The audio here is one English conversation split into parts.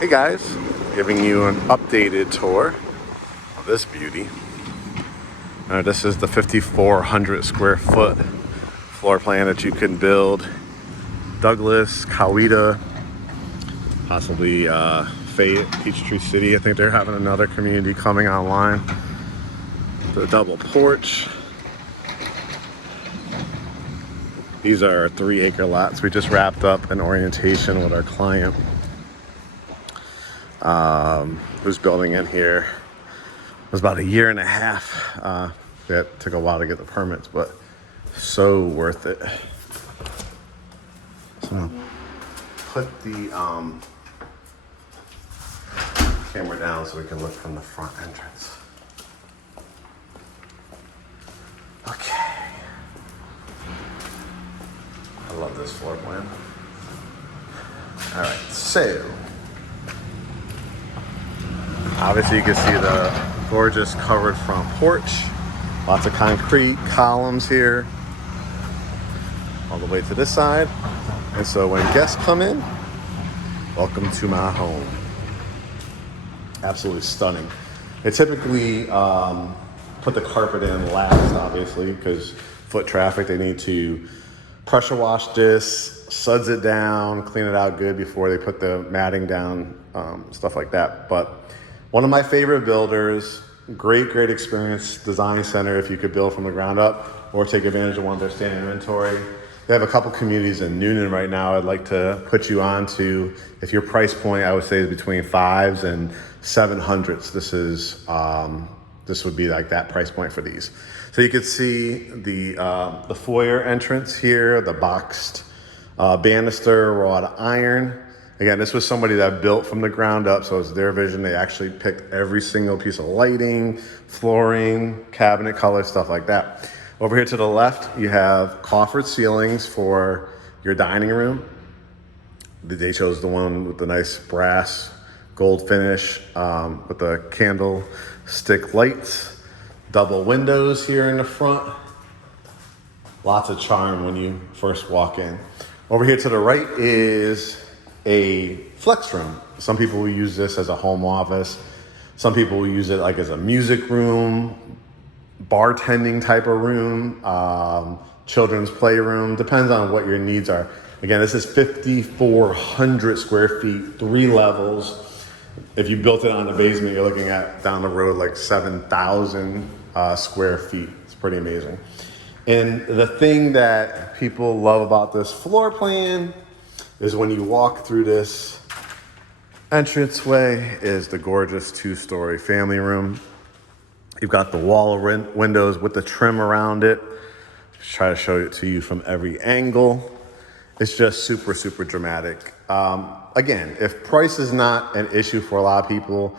Hey guys, giving you an updated tour of this beauty. This is the 5,400 square foot floor plan that you can build. Douglas, Coweta, possibly Fayette, Peachtree City. I think they're having another community coming online. The double porch. These are 3-acre lots. We just wrapped up an orientation with our client who's building in here. It was about a year and a half. That took a while to get the permits, but so worth it. So put the camera down so we can look from the front entrance. Okay. I love this floor plan. All right, so obviously you can see the gorgeous covered front porch. Lots of concrete columns here all the way to this side. And so when guests come in, welcome to my home. Absolutely stunning. They typically put the carpet in last, obviously, because foot traffic, they need to pressure wash this, suds it down, clean it out good before they put the matting down, stuff like that. But one of my favorite builders, great experience, design center if you could build from the ground up or take advantage of one of their standing inventory. They have a couple communities in Noonan right now I'd like to put you on to. If your price point, I would say, is between 5s and 700s. This would be like that price point for these. So you can see the foyer entrance here, the boxed banister, wrought iron. Again, this was somebody that built from the ground up, so it's their vision. They actually picked every single piece of lighting, flooring, cabinet color, stuff like that. Over here to the left, you have coffered ceilings for your dining room. They chose the one with the nice brass gold finish with the candlestick lights. Double windows here in the front. Lots of charm when you first walk in. Over here to the right is a flex room. Some people will use this as a home office. Some people will use it like as a music room, bartending type of room, children's playroom. Depends on what your needs are. Again, this is 5,400 square feet, 3 levels. If you built it on the basement, you're looking at down the road like 7,000 square feet. It's pretty amazing. And the thing that people love about this floor plan is when you walk through this entranceway is the gorgeous 2-story family room. You've got the wall windows with the trim around it. Just try to show it to you from every angle. It's just super dramatic. Again, if price is not an issue for a lot of people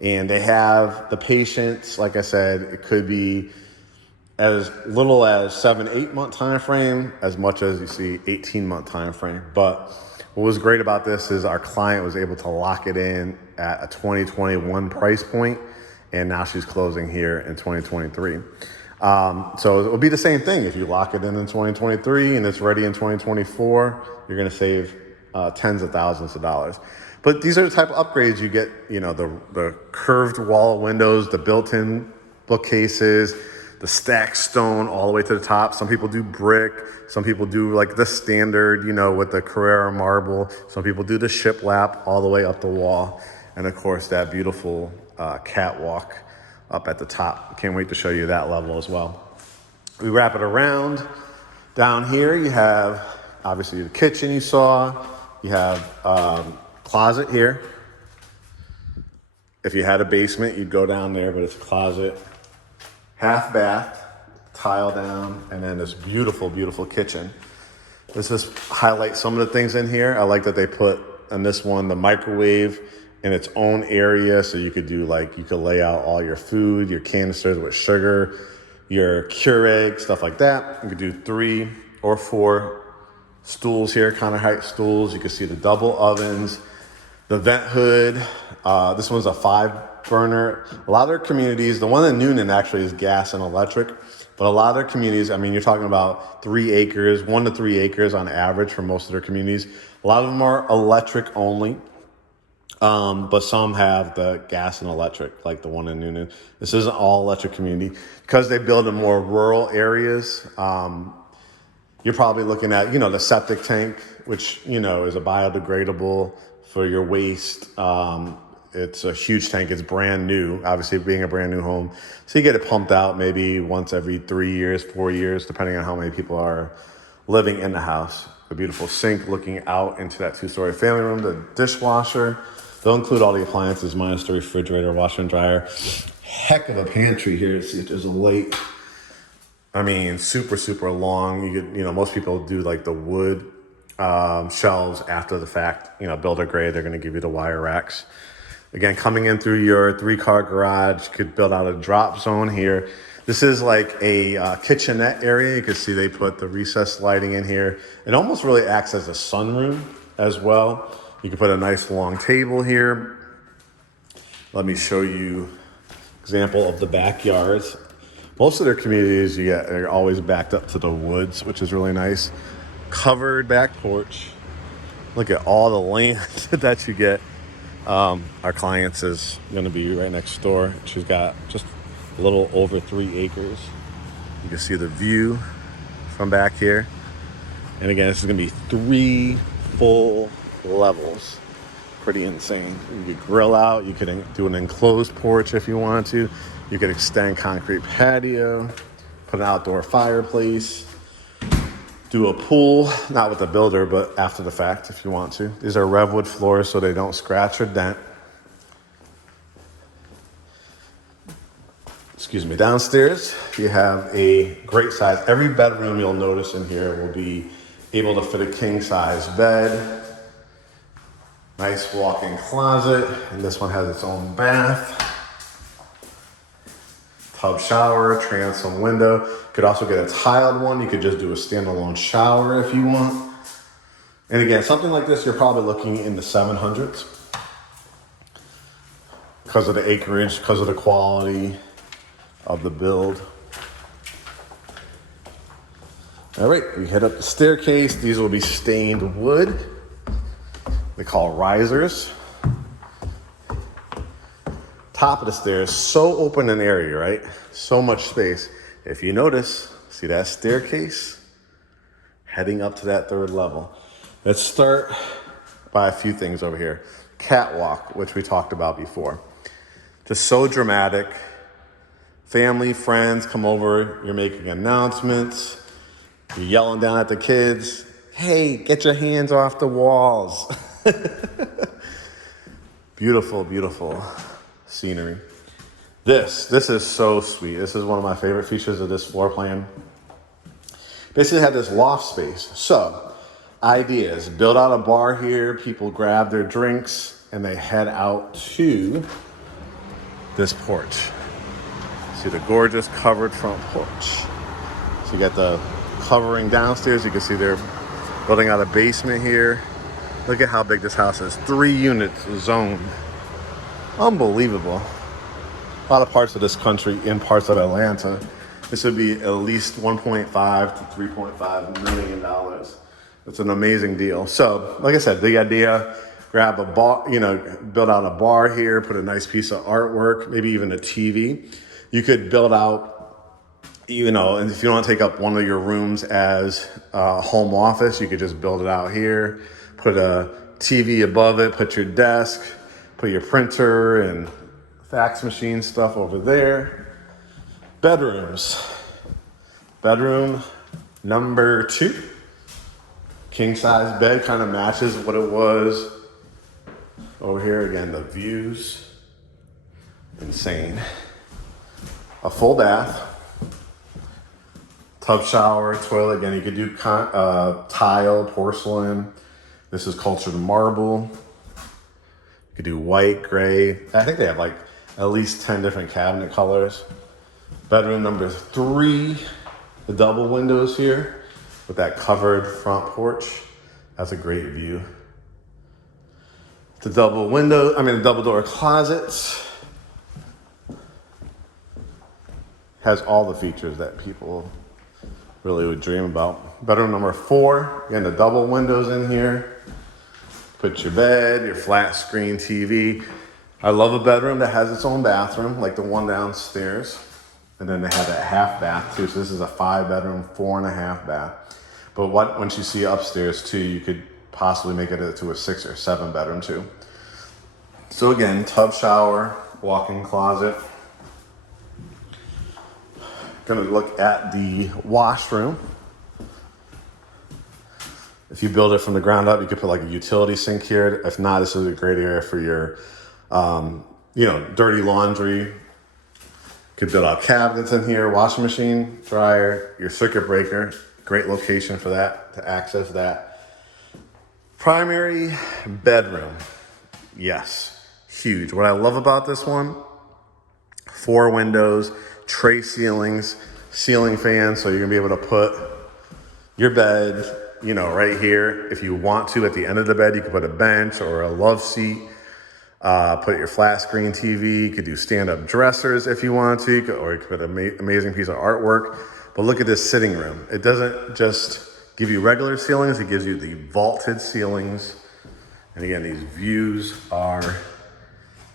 and they have the patience, like I said, it could be as little as 7-8 month time frame, as much as you see 18-month time frame. But what was great about this is our client was able to lock it in at a 2021 price point, and now she's closing here in 2023. So it will be the same thing. If you lock it in 2023 and it's ready in 2024, you're going to save tens of thousands of dollars. But these are the type of upgrades you get, the curved wall windows, the built-in bookcases, the stacked stone all the way to the top. Some people do brick. Some people do like the standard, with the Carrara marble. Some people do the shiplap all the way up the wall. And of course, that beautiful catwalk up at the top. Can't wait to show you that level as well. We wrap it around. Down here, you have obviously the kitchen you saw. You have closet here. If you had a basement, you'd go down there, but it's a closet. Half bath, tile down, and then this beautiful kitchen. Let's just highlight some of the things in here. I like that they put on this one the microwave in its own area, so you could do you could lay out all your food, your canisters with sugar, your Keurig, stuff like that. You could do 3 or 4 stools here, counter height stools. You can see the double ovens, the vent hood. This one's a 5-burner. A lot of their communities, the one in Noonan actually is gas and electric, but a lot of their communities, you're talking about 3 acres, 1 to 3 acres on average for most of their communities. A lot of them are electric only. But some have the gas and electric, like the one in Noonan. This is an all electric community because they build in more rural areas. You're probably looking at, the septic tank, which, is a biodegradable for your waste. It's a huge tank. It's brand new, obviously being a brand new home. So you get it pumped out maybe once every 3 years, 4 years, depending on how many people are living in the house. A beautiful sink looking out into that 2-story family room, the dishwasher. They'll include all the appliances minus the refrigerator, washer and dryer. Heck of a pantry here. See if there's a light. I mean, super, super long. You could, most people do like the wood shelves after the fact, builder grade. They're going to give you the wire racks. Again, coming in through your 3-car garage, you could build out a drop zone here. This is like a kitchenette area. You can see they put the recessed lighting in here. It almost really acts as a sunroom as well. You can put a nice long table here. Let me show you example of the backyards. Most of their communities, they're always backed up to the woods, which is really nice. Covered back porch. Look at all the land that you get. Our client's is going to be right next door. She's got just a little over 3 acres. You can see the view from back here. And again, this is going to be 3 full levels. Pretty insane. You could grill out. You could do an enclosed porch if you wanted to. You could extend concrete patio, put an outdoor fireplace, do a pool, not with the builder, but after the fact if you want to. These are Revwood floors so they don't scratch or dent. Excuse me. Downstairs, you have a great size. Every bedroom you'll notice in here will be able to fit a king size bed. Nice walk-in closet, and this one has its own bath. Tub shower, transom window. You could also get a tiled one. You could just do a standalone shower if you want. And again, something like this, you're probably looking in the 700s because of the acreage, because of the quality of the build. All right, we head up the staircase. These will be stained wood. They call risers. Top of the stairs, so open an area, right? So much space. If you notice, see that staircase heading up to that 3rd level. Let's start by a few things over here. Catwalk, which we talked about before. Just so dramatic. Family, friends come over, you're making announcements, you're yelling down at the kids, hey, get your hands off the walls. Beautiful, beautiful scenery. This is so sweet. This is one of my favorite features of this floor plan. Basically have this loft space. So, ideas, build out a bar here, people grab their drinks, and they head out to this porch. See the gorgeous covered front porch. So you got the covering downstairs. You can see they're building out a basement here. Look at how big this house is. 3 units zoned. Unbelievable. A lot of parts of this country, in parts of Atlanta, this would be at least $1.5 to $3.5 million. It's an amazing deal. So, like I said, the idea, grab a bar, build out a bar here, put a nice piece of artwork, maybe even a TV. You could build out, and if you want to take up one of your rooms as a home office, you could just build it out here, put a TV above it, put your desk, put your printer and fax machine stuff over there. Bedrooms. Bedroom number 2. King size bed, kind of matches what it was over here. Again, the views, insane. A full bath, tub shower, toilet. Again, you could do tile, porcelain. This is cultured marble. You could do white, gray. I think they have like at least 10 different cabinet colors. Bedroom number 3, the double windows here with that covered front porch. That's a great view. The double door closets. Has all the features that people really would dream about. Bedroom number 4, again, the double windows in here. Put your bed, your flat screen TV. I love a bedroom that has its own bathroom, like the one downstairs. And then they have that half bath too. So this is a 5-bedroom, 4.5 bath. But once you see upstairs too, you could possibly make it to a 6 or 7-bedroom too. So again, tub, shower, walk-in closet. Gonna look at the washroom. If you build it from the ground up, you could put like a utility sink here. If not, this is a great area for your, dirty laundry. Could build out cabinets in here, washing machine, dryer, your circuit breaker. Great location for that, to access that. Primary bedroom. Yes, huge. What I love about this one, 4 windows, tray ceilings, ceiling fans, so you're gonna be able to put your bed, right here. If you want to, at the end of the bed, you could put a bench or a love seat. Put your flat screen TV. You could do stand-up dressers if you want to, or you could put an amazing piece of artwork. But look at this sitting room. It doesn't just give you regular ceilings, it gives you the vaulted ceilings. And again, these views are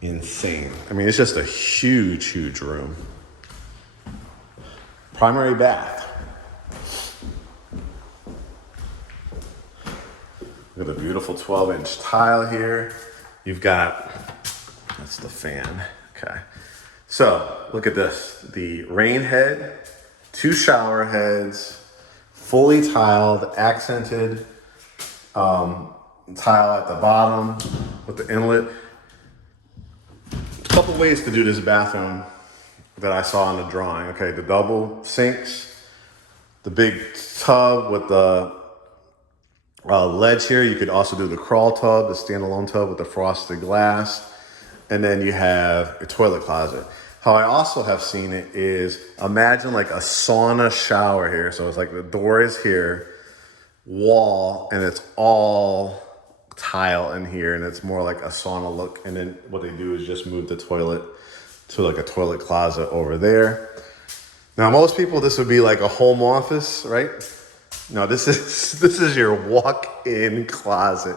insane. I mean, it's just a huge, huge room. Primary bath. Look at the beautiful 12-inch tile here. You've got, that's the fan, okay. So look at this, the rain head, 2 shower heads, fully tiled, accented tile at the bottom with the inlet. A couple ways to do this bathroom that I saw in the drawing, okay. The double sinks, the big tub with the ledge here. You could also do the crawl tub, the standalone tub with the frosted glass. And then you have a toilet closet. How I also have seen it is, imagine like a sauna shower here. So it's like the door is here, wall, and it's all tile in here, and it's more like a sauna look. And then what they do is just move the toilet to like a toilet closet over there. Now, most people, this would be like a home office, right? No, this is your walk-in closet.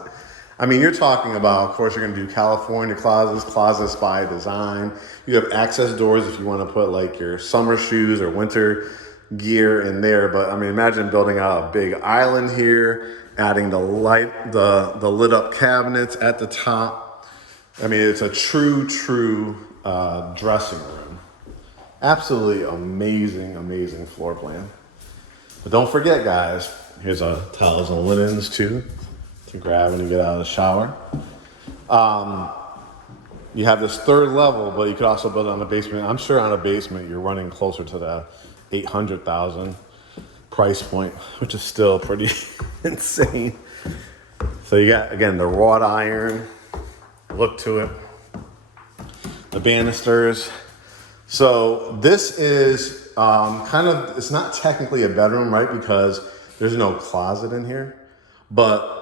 I mean, you're talking about, of course, you're gonna do California closets by design. You have access doors if you wanna put like your summer shoes or winter gear in there. But I mean, imagine building out a big island here, adding the lit up cabinets at the top. I mean, it's a true dressing room. Absolutely amazing, amazing floor plan. But don't forget, guys, here's our towels and linens too to grab when you get out of the shower. You have this 3rd level, but you could also build it on the basement. I'm sure on a basement you're running closer to the 800,000 price point, which is still pretty insane. So you got, again, the wrought iron look to it, the banisters. So this is it's not technically a bedroom, right? Because there's no closet in here, but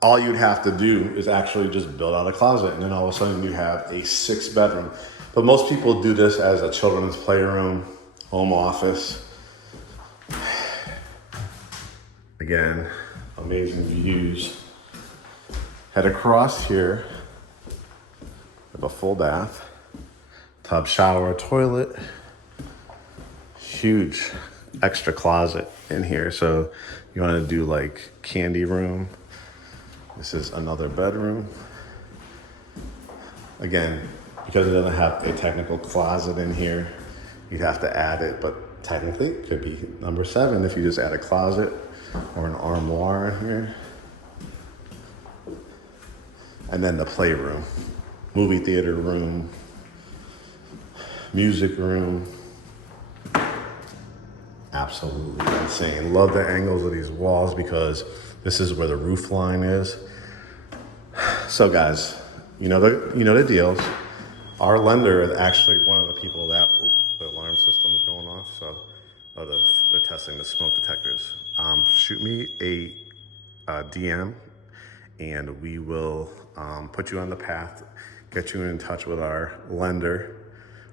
all you'd have to do is actually just build out a closet, and then all of a sudden you have a 6-bedroom. But most people do this as a children's playroom, home office. Again, amazing views. Head across here, have a full bath, tub, shower, toilet. Huge extra closet in here. So you want to do like candy room. This is another bedroom. Again, because it doesn't have a technical closet in here, you'd have to add it, but technically it could be number 7 if you just add a closet or an armoire in here. And then the playroom, movie theater room, music room. Absolutely insane. Love the angles of these walls because this is where the roof line is. So guys, you know the deals. Our lender is actually one of the people that, the alarm system is going off, so they're testing the smoke detectors. Shoot me a DM and we will put you on the path, get you in touch with our lender.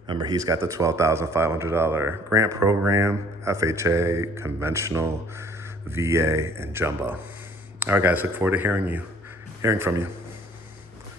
Remember, he's got the $12,500 grant program, FHA, conventional, VA, and jumbo. All right, guys, look forward to hearing from you.